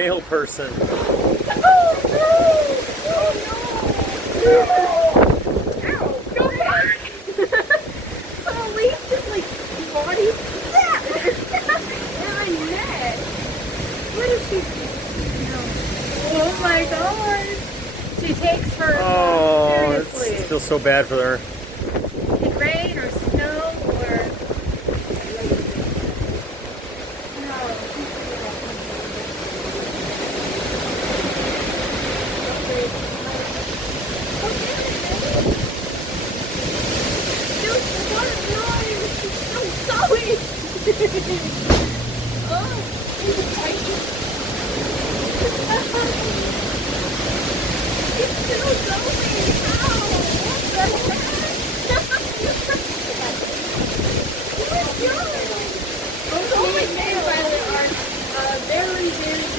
male person. Oh no! Oh no! Ow! Go back! So Elise just like body in my neck. What is she doing? No. Oh my god! She takes her Oh, seriously. I feel so bad for her. In rain or snow or no. Dude, what noise? It's still going. Oh, it's still going. How? What the heck? Oh my God! Violet are very, very